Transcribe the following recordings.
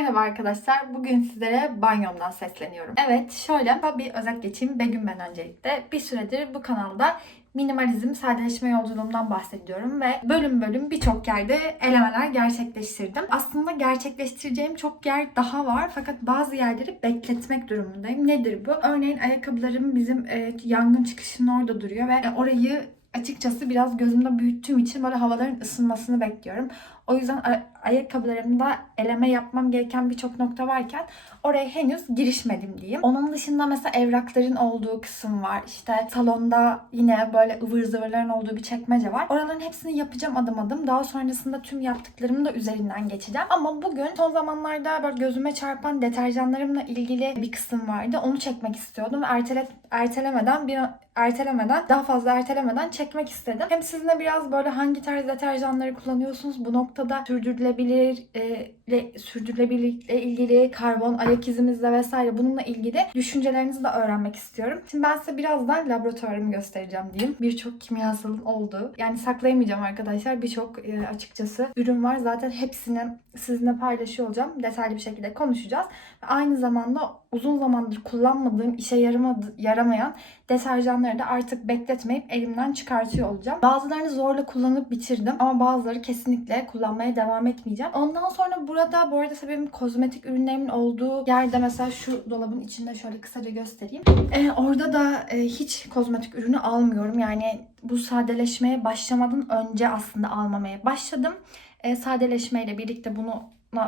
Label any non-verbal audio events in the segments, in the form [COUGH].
Merhaba arkadaşlar. Bugün sizlere banyomdan sesleniyorum. Evet şöyle bir özet geçeyim. Begüm ben öncelikle. Bir süredir bu kanalda minimalizm, sadeleşme yolculuğumdan bahsediyorum ve bölüm bölüm birçok yerde elemeler gerçekleştirdim. Aslında gerçekleştireceğim çok yer daha var fakat bazı yerleri bekletmek durumundayım. Nedir bu? Örneğin ayakkabılarım bizim e, yangın çıkışının orada duruyor ve e, orayı açıkçası biraz gözümde büyüttüğüm için böyle havaların ısınmasını bekliyorum. O yüzden ayakkabılarımda eleme yapmam gereken birçok nokta varken oraya henüz girişmedim diyeyim. Onun dışında mesela evrakların olduğu kısım var. İşte salonda yine böyle ıvır zıvırların olduğu bir çekmece var. Oraların hepsini yapacağım adım adım. Daha sonrasında tüm yaptıklarımı da üzerinden geçeceğim. Ama bugün son zamanlarda böyle gözüme çarpan deterjanlarımla ilgili bir kısım vardı. Onu çekmek istiyordum. Ertele, ertelemeden bir ertelemeden daha fazla ertelemeden çekmek istedim. Hem sizinle biraz böyle hangi tarz deterjanları kullanıyorsunuz bu noktada sürdürülebilir e, ile sürdürülebilirlikle ilgili karbon ayak izimizle vesaire bununla ilgili düşüncelerinizi de öğrenmek istiyorum. Şimdi ben size birazdan laboratuvarımı göstereceğim diyeyim. Birçok kimyasalın olduğu. Yani saklayamayacağım arkadaşlar. Birçok e, açıkçası ürün var. Zaten hepsini sizinle paylaşıyor olacağım. Detaylı bir şekilde konuşacağız. Ve aynı zamanda uzun zamandır kullanmadığım, işe yaramadı, yaramayan deterjanları da artık bekletmeyip elimden çıkartıyor olacağım. Bazılarını zorla kullanıp bitirdim ama bazıları kesinlikle kullanmaya devam etmeyeceğim. Ondan sonra burada bu arada benim kozmetik ürünlerimin olduğu yerde mesela şu dolabın içinde şöyle kısaca göstereyim. Ee, orada da e, hiç kozmetik ürünü almıyorum. Yani bu sadeleşmeye başlamadan önce aslında almamaya başladım. E, sadeleşmeyle birlikte bunu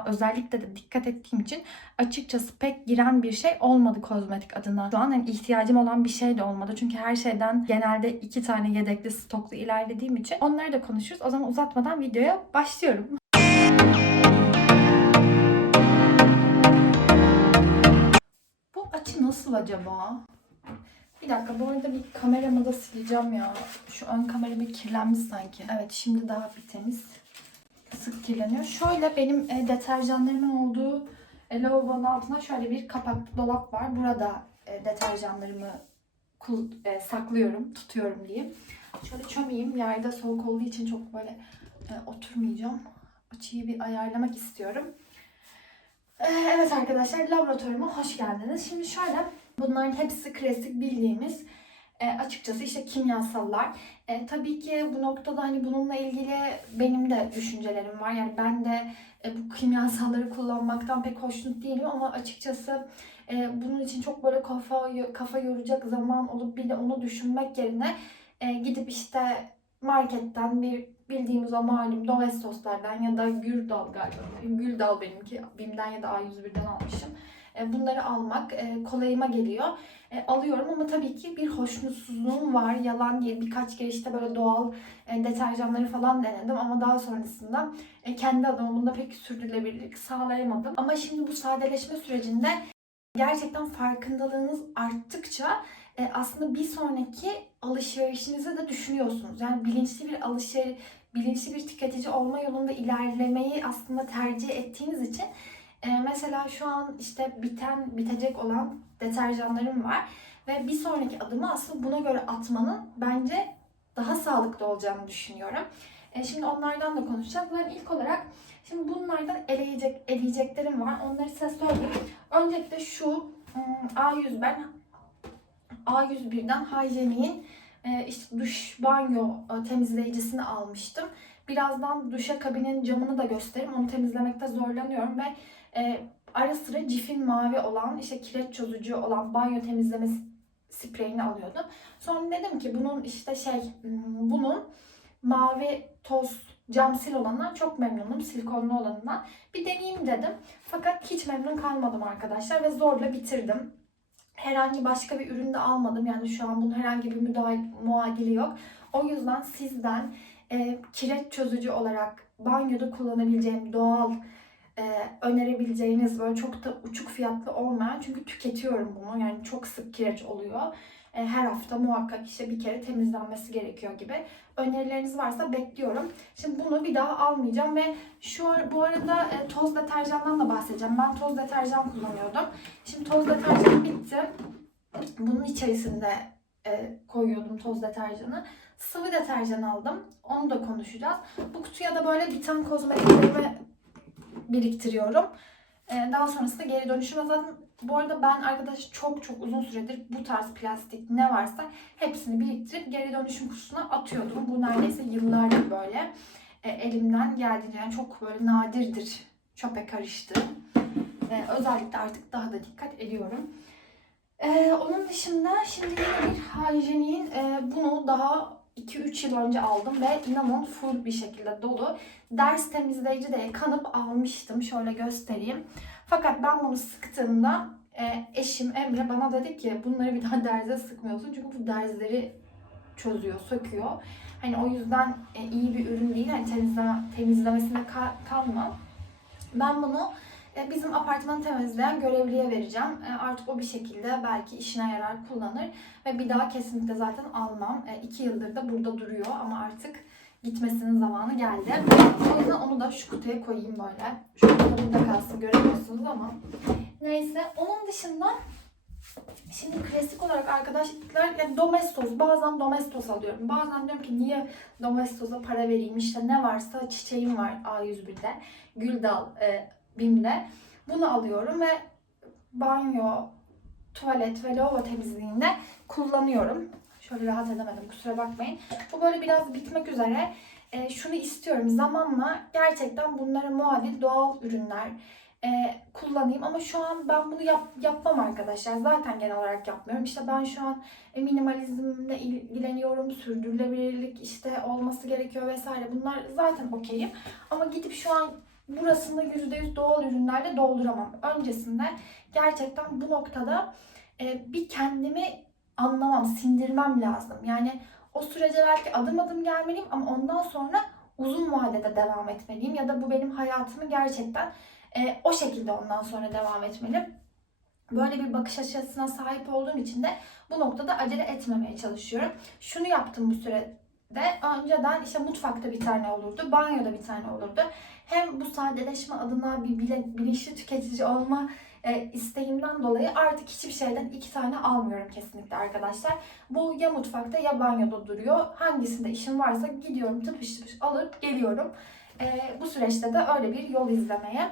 özellikle de dikkat ettiğim için açıkçası pek giren bir şey olmadı kozmetik adına. Şu an hani ihtiyacım olan bir şey de olmadı. Çünkü her şeyden genelde iki tane yedekli stoklu ilerlediğim için onları da konuşuruz. O zaman uzatmadan videoya başlıyorum. Açı nasıl acaba? Bir dakika bu arada bir kameramı da sileceğim ya. Şu ön kamera bir kirlenmiş sanki. Evet şimdi daha bir temiz. Sık kirleniyor. Şöyle benim e, deterjanlarımın olduğu e, lavabonun altına şöyle bir kapaklı dolap var. Burada e, deterjanlarımı kul, e, saklıyorum, tutuyorum diyeyim. Şöyle çömeyim. Yerde soğuk olduğu için çok böyle e, oturmayacağım. Açıyı bir ayarlamak istiyorum. E, evet arkadaşlar laboratuvarıma hoş geldiniz. Şimdi şöyle bunların hepsi klasik bildiğimiz e, açıkçası işte kimyasallar. E, tabii ki bu noktada hani bununla ilgili benim de düşüncelerim var. Yani ben de e, bu kimyasalları kullanmaktan pek hoşnut değilim ama açıkçası e, bunun için çok böyle kafa kafa yoracak zaman olup bir de onu düşünmek yerine e, gidip işte marketten bir bildiğimiz o malum Domestos'lardan ya da Gürdal galiba. Güldal benimki. Bim'den ya da A101'den almışım. E, bunları almak e, kolayıma geliyor. E, alıyorum ama tabii ki bir hoşnutsuzluğum var. Yalan değil. Birkaç kere işte böyle doğal deterjanları falan denedim ama daha sonrasında kendi adıma pek sürdürülebilirlik sağlayamadım. Ama şimdi bu sadeleşme sürecinde gerçekten farkındalığınız arttıkça aslında bir sonraki alışverişinizi de düşünüyorsunuz. Yani bilinçli bir alışveriş, bilinçli bir tüketici olma yolunda ilerlemeyi aslında tercih ettiğiniz için e, mesela şu an işte biten, bitecek olan deterjanlarım var ve bir sonraki adımı aslında buna göre atmanın bence daha sağlıklı olacağını düşünüyorum. E, şimdi onlardan da konuşacağız. Ben ilk olarak şimdi bunlardan eleyecek, eleyeceklerim var. Onları size söyleyeyim. Öncelikle şu ım, A100 ben A101'den Hygienique'in e, işte duş banyo e, temizleyicisini almıştım. Birazdan duşakabinin camını da göstereyim. Onu temizlemekte zorlanıyorum ve e, ara sıra cifin mavi olan işte kireç çözücü olan banyo temizleme spreyini alıyordum. Sonra dedim ki bunun işte şey hmm, bunun mavi toz cam sil olanından çok memnunum. Silikonlu olanından. Bir deneyeyim dedim. Fakat hiç memnun kalmadım arkadaşlar ve zorla bitirdim. Herhangi başka bir ürün de almadım. Yani şu an bunun herhangi bir muadili yok. O yüzden sizden e, kireç çözücü olarak banyoda kullanabileceğim doğal e, önerebileceğiniz böyle çok da uçuk fiyatlı olmayan çünkü tüketiyorum bunu yani çok sık kireç oluyor. E, her hafta muhakkak işte bir kere temizlenmesi gerekiyor gibi. Önerileriniz varsa bekliyorum. Şimdi bunu bir daha almayacağım ve şu bu arada e, toz deterjandan da bahsedeceğim. Ben toz deterjan kullanıyordum. Şimdi toz deterjan bitti. Bunun içerisinde e, koyuyordum toz deterjanı. Sıvı deterjan aldım. Onu da konuşacağız. Bu kutuya da böyle biten kozmetiklerimi biriktiriyorum. Daha sonrasında geri dönüşüme zaten bu arada ben arkadaş çok çok uzun süredir bu tarz plastik ne varsa hepsini biriktirip geri dönüşüm kutusuna atıyordum. Bu neredeyse yıllardır böyle e, elimden geldiğince yani çok böyle nadirdir çöpe karıştı. E, özellikle artık daha da dikkat ediyorum. E, onun dışında şimdi yine bir hijyenin e, bunu daha 2-3 yıl önce aldım ve inanın full bir şekilde dolu. Ders temizleyici de kanıp almıştım. Şöyle göstereyim. Fakat ben bunu sıktığımda e, eşim Emre bana dedi ki bunları bir daha [LAUGHS] derze sıkmıyorsun. Çünkü bu derzleri çözüyor, söküyor. Hani o yüzden e, iyi bir ürün değil. Hani temizleme, temizlemesine ka- kalma. Ben bunu e, bizim apartmanı temizleyen görevliye vereceğim. E, artık o bir şekilde belki işine yarar kullanır. Ve bir daha kesinlikle zaten almam. E, iki yıldır da burada duruyor ama artık gitmesinin zamanı geldi. O yüzden onu da şu kutuya koyayım böyle. Şu kutuda burada kalsın göremiyorsunuz ama. Neyse onun dışında Şimdi klasik olarak arkadaşlar yani Domestos bazen Domestos alıyorum. Bazen diyorum ki niye Domestos'a para vereyim işte ne varsa çiçeğim var A101'de. Güldal e, BİM'de. Bunu alıyorum ve banyo, tuvalet ve lavabo temizliğinde kullanıyorum. Şöyle rahat edemedim kusura bakmayın. Bu böyle biraz bitmek üzere. E, şunu istiyorum zamanla gerçekten bunlara muadil doğal ürünler e, kullanayım ama şu an ben bunu yap, yapmam arkadaşlar. Zaten genel olarak yapmıyorum. İşte ben şu an e, minimalizmle ilgileniyorum. Sürdürülebilirlik işte olması gerekiyor vesaire. Bunlar zaten okeyim. Ama gidip şu an burasını %100 doğal ürünlerle dolduramam. Öncesinde gerçekten bu noktada e, bir kendimi anlamam, sindirmem lazım. Yani o sürece belki adım adım gelmeliyim ama ondan sonra uzun vadede devam etmeliyim. Ya da bu benim hayatımı gerçekten e, o şekilde ondan sonra devam etmeli. Böyle bir bakış açısına sahip olduğum için de bu noktada acele etmemeye çalışıyorum. Şunu yaptım bu sürede. Önceden işte mutfakta bir tane olurdu, banyoda bir tane olurdu. Hem bu sadeleşme adına bir bilinçli tüketici olma e, isteğimden dolayı artık hiçbir şeyden iki tane almıyorum kesinlikle arkadaşlar. Bu ya mutfakta ya banyoda duruyor. Hangisinde işim varsa gidiyorum tıpış tıpış alıp geliyorum. E, bu süreçte de öyle bir yol izlemeye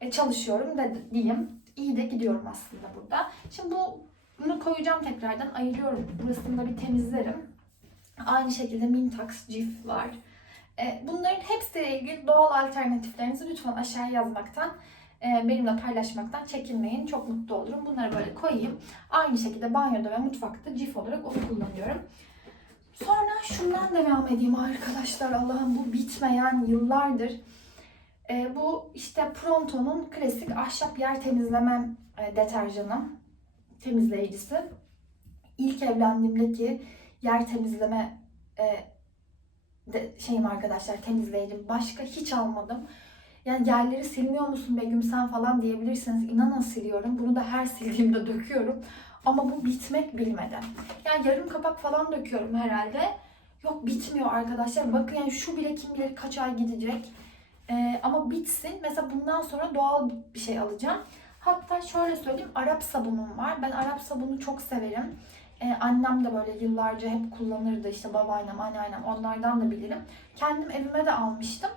e, çalışıyorum da diyeyim. İyi de gidiyorum aslında burada. Şimdi bu bunu koyacağım tekrardan. Ayırıyorum. Burasını da bir temizlerim. Aynı şekilde Mintax Cif var. E, bunların hepsiyle ilgili doğal alternatiflerinizi lütfen aşağıya yazmaktan, benimle paylaşmaktan çekinmeyin. Çok mutlu olurum. Bunları böyle koyayım. Aynı şekilde banyoda ve mutfakta Cif olarak onu kullanıyorum. Sonra şundan devam edeyim arkadaşlar. Allah'ım bu bitmeyen yıllardır e, bu işte Pronto'nun klasik ahşap yer temizleme e, deterjanı, temizleyicisi. İlk evlendiğimdeki yer temizleme e, şeyim arkadaşlar temizleyicim. Başka hiç almadım. Yani yerleri silmiyor musun Begüm sen falan diyebilirsiniz. İnanın siliyorum. Bunu da her sildiğimde [LAUGHS] döküyorum. Ama bu bitmek bilmedi. Yani yarım kapak falan döküyorum herhalde. Yok bitmiyor arkadaşlar. Bakın yani şu bile kim bilir kaç ay gidecek. Ee, ama bitsin. Mesela bundan sonra doğal bir şey alacağım. Hatta şöyle söyleyeyim. Arap sabunum var. Ben Arap sabunu çok severim. Ee, annem de böyle yıllarca hep kullanırdı. İşte babaannem, anneannem onlardan da bilirim. Kendim evime de almıştım.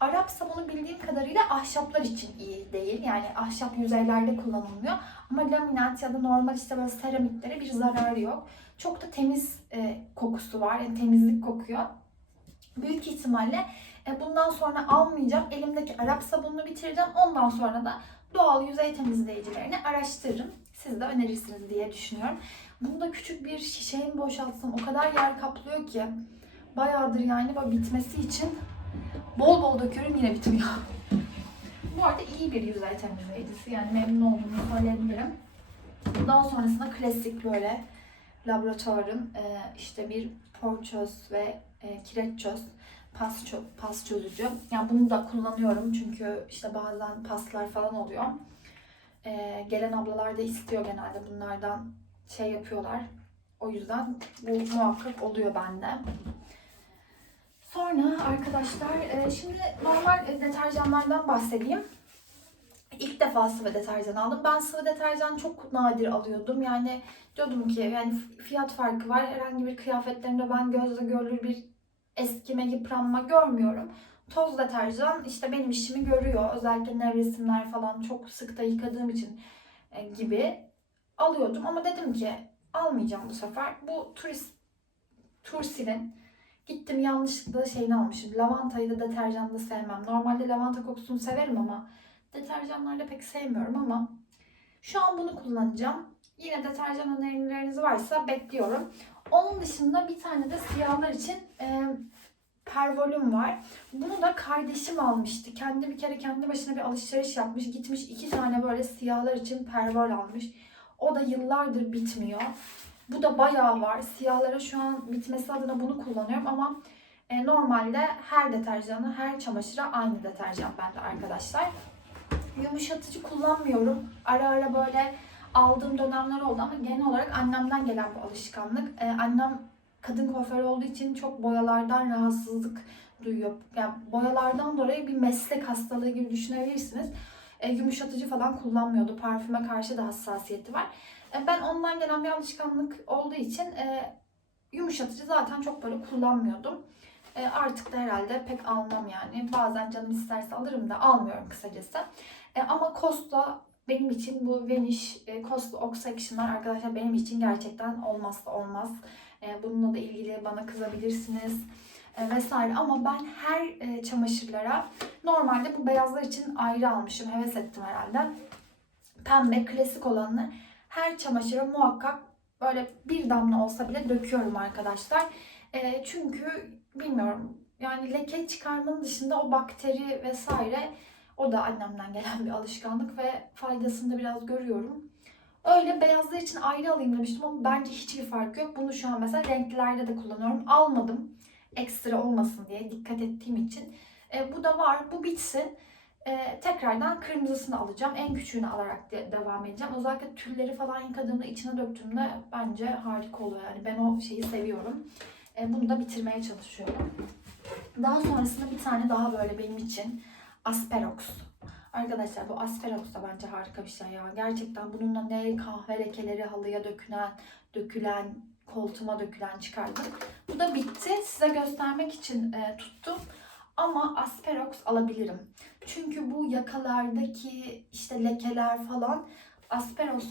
Arap sabunu bildiğim kadarıyla ahşaplar için iyi değil. Yani ahşap yüzeylerde kullanılmıyor. Ama laminat ya da normal işte böyle seramiklere bir zararı yok. Çok da temiz e, kokusu var. Yani temizlik kokuyor. Büyük ihtimalle e, bundan sonra almayacağım. Elimdeki Arap sabununu bitireceğim. Ondan sonra da doğal yüzey temizleyicilerini araştırırım. Siz de önerirsiniz diye düşünüyorum. Bunu da küçük bir şişeye mi boşaltsam o kadar yer kaplıyor ki. Bayağıdır yani bitmesi için bol bol döküyorum yine bitmiyor. Bu arada iyi bir yüzey temizleyicisi. Yani memnun olduğumu söyleyebilirim. Daha sonrasında klasik böyle laboratuvarın e, işte bir por çöz ve e, kireç pas, çö pas çözücü. Yani bunu da kullanıyorum çünkü işte bazen paslar falan oluyor. E, gelen ablalar da istiyor genelde bunlardan şey yapıyorlar. O yüzden bu muhakkak oluyor bende. Sonra arkadaşlar e, şimdi normal deterjanlardan bahsedeyim. İlk defa sıvı deterjan aldım. Ben sıvı deterjan çok nadir alıyordum. Yani diyordum ki yani fiyat farkı var. Herhangi bir kıyafetlerimde ben gözle görülür bir eskime, yıpranma görmüyorum. toz deterjan işte benim işimi görüyor. Özellikle nevresimler falan çok sık da yıkadığım için e, gibi alıyordum. Ama dedim ki almayacağım bu sefer. Bu turist Tursil'in gittim yanlışlıkla şeyini almışım. Lavantayı da deterjanda sevmem. Normalde lavanta kokusunu severim ama deterjanlarda pek sevmiyorum ama şu an bunu kullanacağım. Yine deterjan önerileriniz varsa bekliyorum. Onun dışında bir tane de siyahlar için e, pervolüm var. Bunu da kardeşim almıştı. Kendi bir kere kendi başına bir alışveriş yapmış. Gitmiş iki tane böyle siyahlar için pervol almış. O da yıllardır bitmiyor. Bu da bayağı var. Siyahlara şu an bitmesi adına bunu kullanıyorum ama e, normalde her deterjanı, her çamaşıra aynı deterjan bende arkadaşlar. Yumuşatıcı kullanmıyorum. Ara ara böyle aldığım dönemler oldu ama genel olarak annemden gelen bu alışkanlık. E, annem kadın kuaförü olduğu için çok boyalardan rahatsızlık duyuyor. Yani boyalardan dolayı bir meslek hastalığı gibi düşünebilirsiniz. E, yumuşatıcı falan kullanmıyordu. Parfüme karşı da hassasiyeti var. E, ben ondan gelen bir alışkanlık olduğu için e, yumuşatıcı zaten çok böyle kullanmıyordum. E, artık da herhalde pek almam yani. Bazen canım isterse alırım da almıyorum kısacası. E, ama Costa benim için bu Vanish e, Costa Ox arkadaşlar benim için gerçekten olmazsa olmaz. E, bununla da ilgili bana kızabilirsiniz e, vesaire ama ben her e, çamaşırlara normalde bu beyazlar için ayrı almışım. Heves ettim herhalde. Pembe klasik olanı her çamaşıra muhakkak böyle bir damla olsa bile döküyorum arkadaşlar. E, çünkü bilmiyorum yani leke çıkarmanın dışında o bakteri vesaire o da annemden gelen [LAUGHS] bir alışkanlık ve faydasını da biraz görüyorum. Öyle beyazlar için ayrı alayım demiştim ama bence hiçbir fark yok. Bunu şu an mesela renklerde de kullanıyorum. Almadım ekstra olmasın diye dikkat ettiğim için. E, bu da var. Bu bitsin. E, tekrardan kırmızısını alacağım. En küçüğünü alarak de, devam edeceğim. Özellikle tülleri falan yıkadığımda içine döktüğümde bence harika oluyor. Yani ben o şeyi seviyorum. E, bunu da bitirmeye çalışıyorum. Daha sonrasında bir tane daha böyle benim için Asperox. Arkadaşlar bu Asperox da bence harika bir şey ya. Gerçekten bununla ne kahve lekeleri halıya dökülen, dökülen, koltuğuma dökülen çıkardım. Bu da bitti. Size göstermek için e, tuttum. Ama Asperox alabilirim. Çünkü bu yakalardaki işte lekeler falan Asperox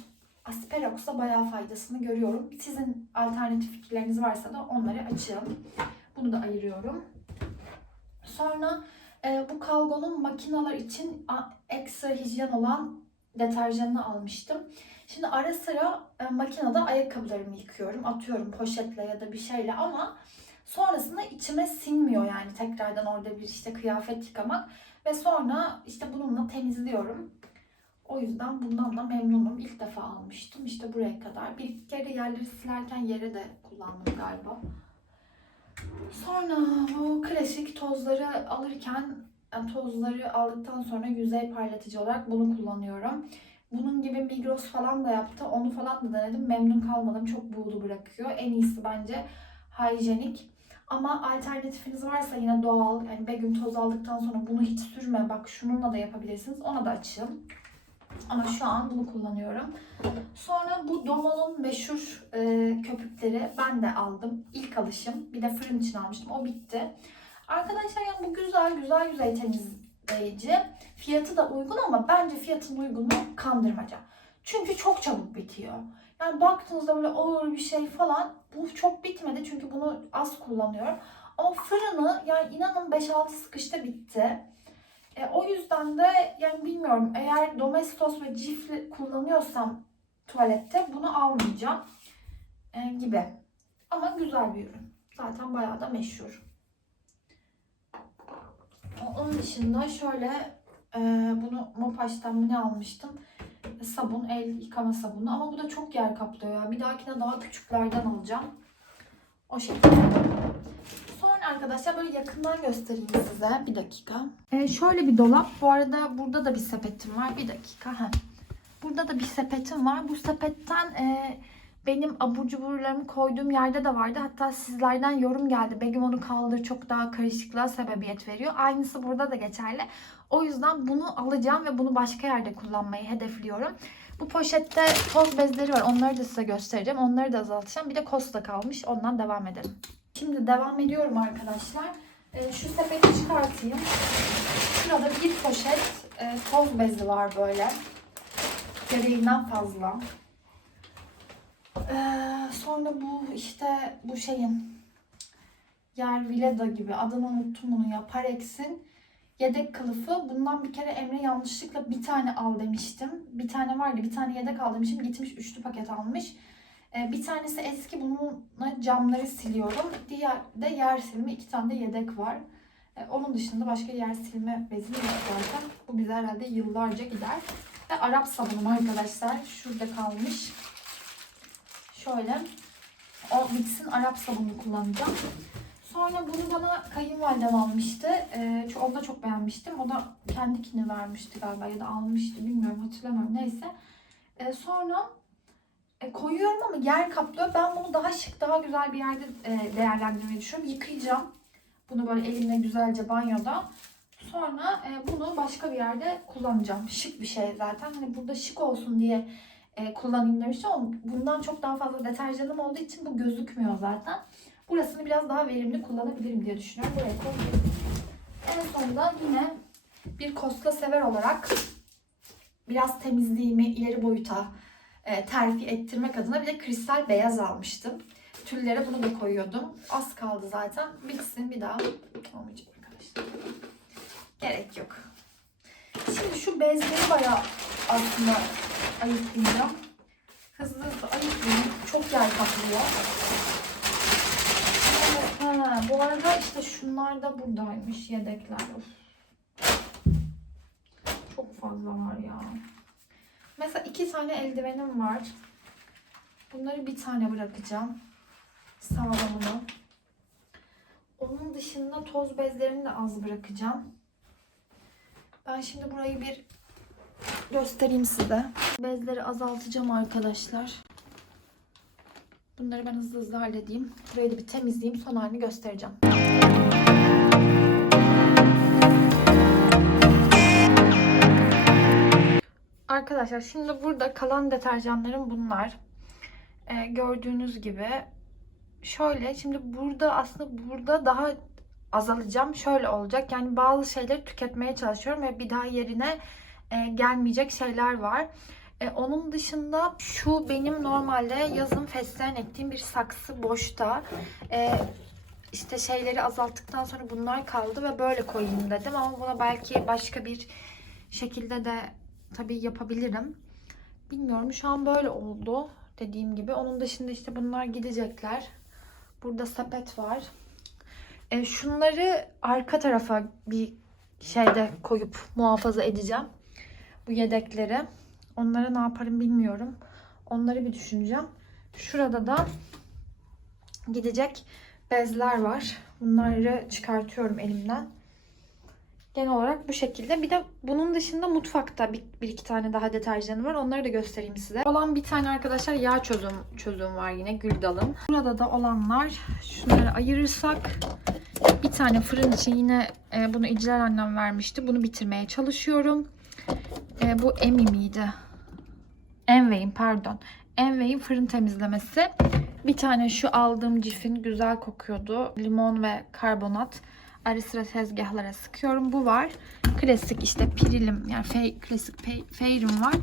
Asperox'a bayağı faydasını görüyorum. Sizin alternatif fikirleriniz varsa da onları açığım. Bunu da ayırıyorum. Sonra e, bu Kalgon'un makinalar için ekstra hijyen olan deterjanını almıştım. Şimdi ara sıra e, makinede ayakkabılarımı yıkıyorum. Atıyorum poşetle ya da bir şeyle ama sonrasında içime sinmiyor yani tekrardan orada bir işte kıyafet yıkamak. Ve sonra işte bununla temizliyorum. O yüzden bundan da memnunum. İlk defa almıştım. İşte buraya kadar. Bir iki kere yerleri silerken yere de kullandım galiba. Sonra bu klasik tozları alırken yani tozları aldıktan sonra yüzey parlatıcı olarak bunu kullanıyorum. Bunun gibi Migros falan da yaptı. Onu falan da denedim. Memnun kalmadım. Çok buğulu bırakıyor. En iyisi bence hijyenik. Ama alternatifiniz varsa yine doğal. Yani Begüm toz aldıktan sonra bunu hiç sürme. Bak şununla da yapabilirsiniz. Ona da açığım. Ama şu an bunu kullanıyorum. Sonra bu Domol'un meşhur e, köpükleri ben de aldım. İlk alışım. Bir de fırın için almıştım. O bitti. Arkadaşlar yani bu güzel güzel yüzey temizleyici. Fiyatı da uygun ama bence fiyatın uygunluğu kandırmaca. Çünkü çok çabuk bitiyor. Yani baktığınızda böyle ağır bir şey falan bu çok bitmedi çünkü bunu az kullanıyorum. Ama fırını yani inanın 5-6 sıkışta bitti. E, o yüzden de yani bilmiyorum eğer Domestos ve Cif kullanıyorsam tuvalette bunu almayacağım e, gibi. Ama güzel bir ürün. Zaten bayağı da meşhur. Onun dışında şöyle e, bunu Mopaş'tan mı ne almıştım? Sabun, el yıkama sabunu. Ama bu da çok yer kaplıyor ya. Bir dahakine daha küçüklerden alacağım. O şekilde. Sonra arkadaşlar böyle yakından göstereyim size. Bir dakika. E, şöyle bir dolap. Bu arada burada da bir sepetim var. Bir dakika. Heh. Burada da bir sepetim var. Bu sepetten e, benim abur cuburlarımı koyduğum yerde de vardı. Hatta sizlerden yorum geldi. Begüm onu kaldır çok daha karışıklığa sebebiyet veriyor. Aynısı burada da geçerli. O yüzden bunu alacağım ve bunu başka yerde kullanmayı hedefliyorum. Bu poşette toz bezleri var. Onları da size göstereceğim. Onları da azaltacağım. Bir de Costa kalmış. Ondan devam edelim. Şimdi devam ediyorum arkadaşlar. Ee, şu sepeti çıkartayım. Şurada bir poşet e, toz bezi var böyle. Gereğinden fazla. Ee, sonra bu işte bu şeyin yer Vileda gibi adını unuttum bunu ya. Parex'in yedek kılıfı. Bundan bir kere Emre yanlışlıkla bir tane al demiştim. Bir tane vardı bir tane yedek al demiştim. Gitmiş üçlü paket almış. Ee, bir tanesi eski bununla camları siliyorum. Diğer de yer silme. iki tane de yedek var. Ee, onun dışında başka yer silme bezim yok zaten. Bu bize herhalde yıllarca gider. Ve Arap sabunum arkadaşlar. Şurada kalmış. Şöyle. O bitsin Arap sabunu kullanacağım. Sonra bunu bana kayınvalidem almıştı. Ee, onu da çok beğenmiştim. O da kendikini vermişti galiba ya da almıştı bilmiyorum hatırlamıyorum. Neyse. Ee, sonra e, koyuyorum ama yer kaplıyor. Ben bunu daha şık, daha güzel bir yerde e, değerlendirmeyi düşünüyorum. Yıkayacağım. Bunu böyle elimle güzelce banyoda. Sonra e, bunu başka bir yerde kullanacağım. Şık bir şey zaten. Hani burada şık olsun diye e, kullanayım demiştim ama bundan çok daha fazla deterjanım olduğu için bu gözükmüyor zaten. Burasını biraz daha verimli kullanabilirim diye düşünüyorum. Buraya koyuyorum. En sonunda yine bir kosta sever olarak biraz temizliğimi ileri boyuta e, terfi ettirmek adına bir de kristal beyaz almıştım. Tüllere bunu da koyuyordum. Az kaldı zaten. Bitsin bir daha olmayacak arkadaşlar. Gerek yok. Şimdi şu bezleri bayağı aslında ayıklayacağım. Hızlı hızlı ayıklayayım. Çok yer kaplıyor. Ha, bu arada işte şunlar da buradaymış yedekler. Çok fazla var ya. Mesela iki tane eldivenim var. Bunları bir tane bırakacağım. Sağlamını. Onun dışında toz bezlerini de az bırakacağım. Ben şimdi burayı bir göstereyim size. Bezleri azaltacağım arkadaşlar. Bunları ben hızlı hızlı halledeyim. Burayı da bir temizleyeyim. Son halini göstereceğim. Arkadaşlar şimdi burada kalan deterjanlarım bunlar. Ee, gördüğünüz gibi şöyle şimdi burada aslında burada daha azalacağım. Şöyle olacak. Yani bazı şeyleri tüketmeye çalışıyorum ve bir daha yerine e, gelmeyecek şeyler var. E, onun dışında şu benim normalde yazın fesleğen ektiğim bir saksı boşta. E, işte şeyleri azalttıktan sonra bunlar kaldı ve böyle koyayım dedim. Ama buna belki başka bir şekilde de tabii yapabilirim. Bilmiyorum şu an böyle oldu dediğim gibi. Onun dışında işte bunlar gidecekler. Burada sepet var. E, şunları arka tarafa bir şeyde koyup muhafaza edeceğim. Bu yedekleri. Onları ne yaparım bilmiyorum. Onları bir düşüneceğim. Şurada da gidecek bezler var. Bunları çıkartıyorum elimden. Genel olarak bu şekilde. Bir de bunun dışında mutfakta bir, bir iki tane daha deterjanım var. Onları da göstereyim size. Olan bir tane arkadaşlar yağ çözüm çözüm var yine Güldal'ın. Burada da olanlar şunları ayırırsak bir tane fırın için yine e, bunu İclal annem vermişti. Bunu bitirmeye çalışıyorum. E, bu Emi miydi? Envey'in pardon. Envey'in fırın temizlemesi. Bir tane şu aldığım cifin güzel kokuyordu. Limon ve karbonat. Ara sıra tezgahlara sıkıyorum. Bu var. Klasik işte pirilim yani fe, klasik fe, feyrim var.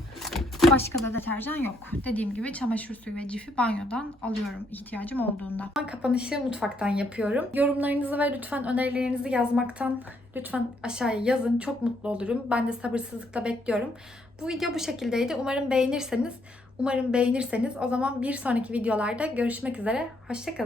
Başka da deterjan yok. Dediğim gibi çamaşır suyu ve cifi banyodan alıyorum ihtiyacım olduğunda. Ben kapanışı mutfaktan yapıyorum. Yorumlarınızı ve lütfen önerilerinizi yazmaktan lütfen aşağıya yazın. Çok mutlu olurum. Ben de sabırsızlıkla bekliyorum. Bu video bu şekildeydi. Umarım beğenirseniz, umarım beğenirseniz o zaman bir sonraki videolarda görüşmek üzere. Hoşçakalın.